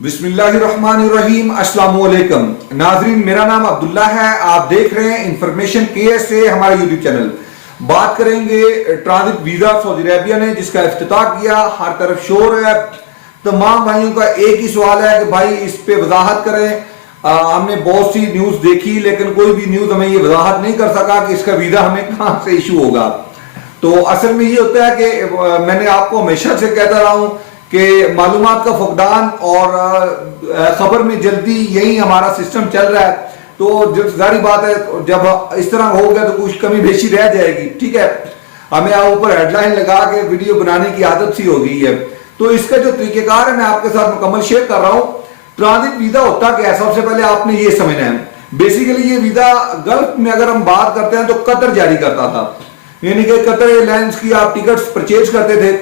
بسم اللہ الرحمن الرحیم۔ السلام علیکم ناظرین، میرا نام عبداللہ ہے، آپ دیکھ رہے ہیں انفارمیشن کے سے ہمارا یوٹیوب چینل۔ بات کریں گے ٹرانزٹ ویزا سعودی عربیہ نے جس کا افتتاح کیا، ہر طرف شور ہے۔ تمام بھائیوں کا ایک ہی سوال ہے کہ بھائی اس پہ وضاحت کریں۔ ہم نے بہت سی نیوز دیکھی لیکن کوئی بھی نیوز ہمیں یہ وضاحت نہیں کر سکا کہ اس کا ویزا ہمیں کہاں سے ایشو ہوگا۔ تو اصل میں یہ ہوتا ہے کہ میں نے آپ کو ہمیشہ سے کہتا رہا ہوں کہ معلومات کا فقدان اور خبر میں جلدی یہی ہمارا سسٹم چل رہا ہے۔ تو ظاہری بات ہے جب اس طرح ہوگا تو کچھ کمی بیشی رہ جائے گی، ٹھیک ہے۔ ہمیں اوپر ہیڈ لائن لگا کے ویڈیو بنانے کی عادت سی ہو گئی ہے۔ تو اس کا جو طریقہ کار ہے میں آپ کے ساتھ مکمل شیئر کر رہا ہوں۔ ٹرانزٹ ویزا ہوتا کیا ہے، سب سے پہلے آپ نے یہ سمجھنا ہے۔ بیسیکلی یہ ویزا گلف میں اگر ہم بات کرتے ہیں تو قطر جاری کرتا تھا، یعنی کہ قطر ایئر لائنز کی آپ ٹکٹس پرچیز کرتے تھے۔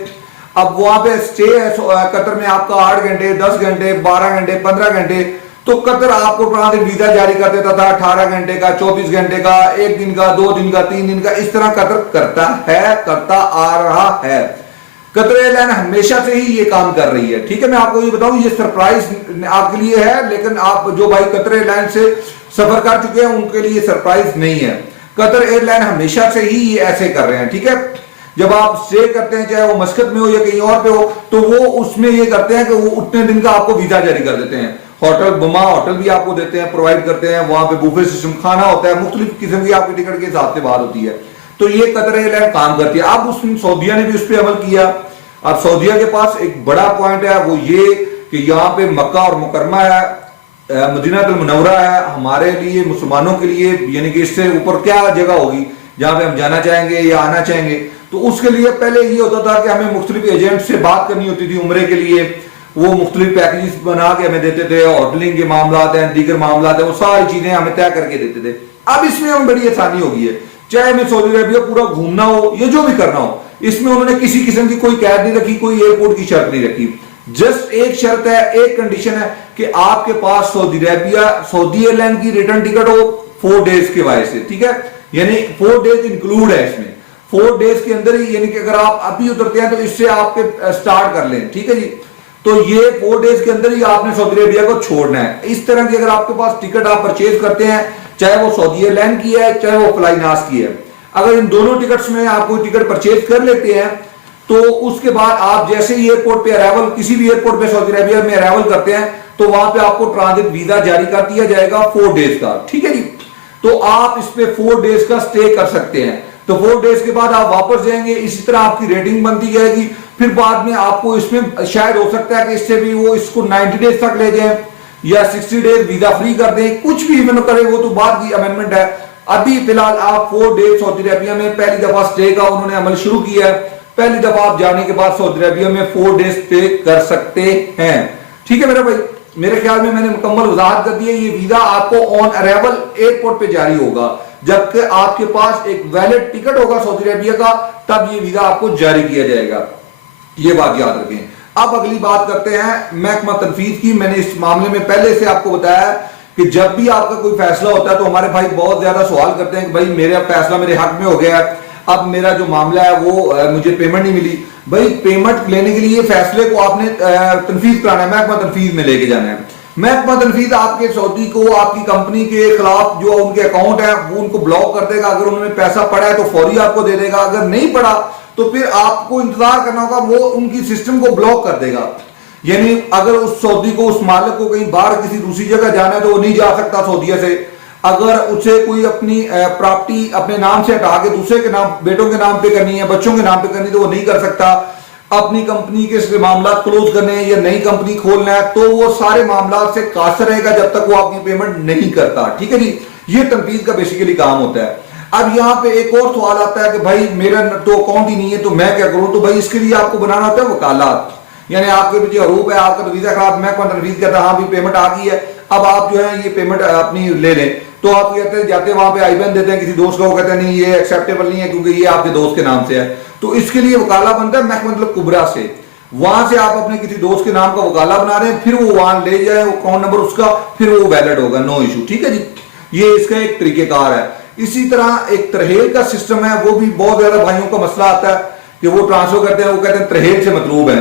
اب وہاں پہ سٹے ہے قطر میں آپ کا 8 گھنٹے 10 گھنٹے 12 گھنٹے 15 گھنٹے، تو قطر آپ کو ٹرانزٹ ویزا جاری کر دیتا تھا 18 گھنٹے کا 24 گھنٹے کا 1 دن کا 2 دن کا 3 دن کا، اس طرح قطر کرتا آ رہا ہے۔ قطر ایئر لائن ہمیشہ سے ہی یہ کام کر رہی ہے، ٹھیک ہے۔ میں آپ کو یہ بتاؤں یہ سرپرائز آپ کے لیے ہے، لیکن آپ جو بھائی قطر ایئر لائن سے سفر کر چکے ہیں ان کے لیے سرپرائز نہیں ہے۔ قطر ایئر لائن ہمیشہ سے ہی یہ ایسے کر رہے ہیں، ٹھیک ہے۔ جب آپ اسٹے کرتے ہیں چاہے وہ مسقط میں ہو یا کہیں اور پہ ہو تو وہ اس میں یہ کرتے ہیں کہ وہ اتنے دن کا آپ کو ویزا جاری کر دیتے ہیں۔ ہوٹل بما ہوٹل بھی آپ کو دیتے ہیں، پرووائڈ کرتے ہیں، وہاں پہ بوفے سسٹم کھانا ہوتا ہے، مختلف قسم کی آپ کی ٹکٹ کے حساب سے بات ہوتی ہے۔ تو یہ قطر ایئر لائن کام کرتی ہے۔ اب اس میں سعودیہ نے بھی اس پہ عمل کیا۔ اب سعودیہ کے پاس ایک بڑا پوائنٹ ہے، وہ یہ کہ یہاں پہ مکہ اور مکرمہ ہے، مدینہ المنورہ ہے ہمارے لیے مسلمانوں کے لیے، یعنی کہ اس سے اوپر کیا جگہ ہوگی جہاں پہ ہم جانا چاہیں گے یا آنا چاہیں گے۔ تو اس کے لیے پہلے یہ ہوتا تھا کہ ہمیں مختلف ایجنٹ سے بات کرنی ہوتی تھی عمرے کے لیے، وہ مختلف پیکیجز بنا کے ہمیں دیتے تھے، ہوٹلنگ کے معاملات ہیں، دیگر معاملات ہیں، وہ ساری چیزیں ہمیں طے کر کے دیتے تھے۔ اب اس میں ہمیں بڑی آسانی ہو گئی ہے، چاہے ہمیں سعودی عربیہ پورا گھومنا ہو یا جو بھی کرنا ہو، اس میں انہوں نے کسی قسم کی کوئی قید نہیں رکھی، کوئی ایئرپورٹ کی شرط نہیں رکھی۔ جسٹ ایک شرط ہے، ایک کنڈیشن ہے کہ آپ کے پاس سعودی عربیہ سعودی ایئر لائن کی ریٹرن ٹکٹ ہو 4 ڈیز کے وجہ سے، ٹھیک ہے۔ یعنی 4 ڈیز انکلوڈ ہے اس میں، 4 ڈیز کے اندر ہی، یعنی کہ اگر آپ ابھی اترتے ہیں تو اس سے آپ کے سٹارٹ کر لیں، ٹھیک ہے جی۔ تو یہ 4 ڈیز کے اندر ہی آپ نے سعودی عربیہ کو چھوڑنا ہے۔ اس طرح کی اگر آپ کے پاس ٹکٹ آپ پرچیز کرتے ہیں، چاہے وہ سعودی ایئر لائن کی ہے چاہے وہ فلائی ناس کی ہے، اگر ان دونوں ٹکٹس میں آپ کوئی ٹکٹ پرچیز کر لیتے ہیں تو اس کے بعد آپ جیسے ہی ایئرپورٹ پہ ارائیول، کسی بھی ایئرپورٹ پہ سعودی عربیہ میں ارائیول کرتے ہیں تو وہاں پہ آپ کو ٹرانزٹ ویزا جاری کر دیا جائے گا 4 ڈیز کا، ٹھیک ہے جی۔ تو آپ اس پہ 4 ڈیز کا سٹے کر سکتے ہیں۔ تو 4 ڈیز کے بعد آپ واپس جائیں گے، اسی طرح آپ کی ریٹنگ بنتی جائے گی۔ پھر بعد میں آپ کو اس میں شاید ہو سکتا ہے کہ اس سے بھی وہ اس کو 90 ڈیز تک لے جائیں یا 60 ڈیز ویزا فری کر دیں، کچھ بھی ایون کرے، وہ تو بعد کی امینڈمنٹ ہے۔ ابھی فی الحال آپ 4 ڈیز سعودی عربیہ میں پہلی دفعہ سٹے کا انہوں نے عمل شروع کیا ہے۔ پہلی دفعہ آپ جانے کے بعد سعودی عربیہ میں 4 ڈیز سٹے کر سکتے ہیں، ٹھیک ہے میرے بھائی۔ میرے خیال میں نے مکمل وضاحت کر دی ہے۔ یہ ویزا آپ کو آن ارائیول ایئرپورٹ پہ جاری ہوگا، جبکہ آپ کے پاس ایک ویلڈ ٹکٹ ہوگا سعودی عربیہ کا، تب یہ ویزا آپ کو جاری کیا جائے گا، یہ بات یاد رکھیں۔ اب اگلی بات کرتے ہیں محکمہ تنفیذ کی۔ میں نے اس معاملے میں پہلے سے آپ کو بتایا کہ جب بھی آپ کا کوئی فیصلہ ہوتا ہے تو ہمارے بھائی بہت زیادہ سوال کرتے ہیں کہ بھائی میرا فیصلہ میرے حق میں ہو گیا ہے، اب میرا جو معاملہ ہے وہ مجھے پیمنٹ نہیں ملی۔ بھائی پیمنٹ لینے کے لیے فیصلے کو آپ نے تنفیذ کرانا ہے، محکمہ تنفیذ میں لے کے جانا ہے۔ محکمہ تنفیذ آپ کے سعودی کو آپ کی کمپنی کے خلاف جو ان کے اکاؤنٹ ہے وہ ان کو بلاک کر دے گا۔ اگر انہوں نے پیسہ پڑا ہے تو فوری آپ کو دے دے گا، اگر نہیں پڑا تو پھر آپ کو انتظار کرنا ہوگا، وہ ان کی سسٹم کو بلاک کر دے گا۔ یعنی اگر اس سعودی کو، اس مالک کو کہیں باہر کسی دوسری جگہ جانا ہے تو وہ نہیں جا سکتا سعودیہ سے۔ اگر اسے کوئی اپنی پراپرٹی اپنے نام سے ہٹا کے دوسرے کے نام، بیٹوں کے نام پہ کرنی ہے، بچوں کے نام پہ کرنی ہے تو وہ نہیں کر سکتا۔ اپنی کمپنی کے معاملات کلوز کرنے ہیں یا نئی کمپنی کھولنا ہے تو وہ سارے معاملات سے قاصر رہے گا جب تک وہ اپنی پیمنٹ نہیں کرتا، ٹھیک ہے جی۔ یہ تنفیذ کا بیسیکلی کام ہوتا ہے۔ اب یہاں پہ ایک اور سوال آتا ہے کہ بھائی میرا تو اکاؤنٹ ہی نہیں ہے تو میں کیا کروں؟ تو بھائی اس کے لیے آپ کو بنانا ہوتا ہے وکالات، یعنی آپ کے پیچھے حروف ہے، آپ کا تو ویزا خراب، محکمہ تنفیذ کہتا ہے ہاں بھی پیمنٹ آ گئی ہے، اب آپ جو ہے یہ پیمنٹ اپنی لے لیں۔ تو آپ کہتے ہیں جاتے ہیں وہاں پہ آئی بین دیتے ہیں کسی دوست کو، کہتے ہیں نہیں یہ ایکسیپٹیبل نہیں ہے کیونکہ یہ آپ کے دوست کے نام سے ہے۔ تو اس کے لیے وکالہ بنتا ہے محکمہ الکبریٰ سے، وہاں سے آپ اپنے کسی دوست کے نام کا وکالہ بنا رہے ہیں، پھر وہ وہاں لے جائیں اکاؤنٹ نمبر اس کا، پھر وہ ویلڈ ہوگا، نو ایشو، ٹھیک ہے جی۔ یہ اس کا ایک طریقہ کار ہے۔ اسی طرح ایک ترہیل کا سسٹم ہے، وہ بھی بہت زیادہ بھائیوں کا مسئلہ آتا ہے کہ وہ ٹرانسفر کرتے ہیں، وہ کہتے ہیں ترہیل سے مطلوب ہے۔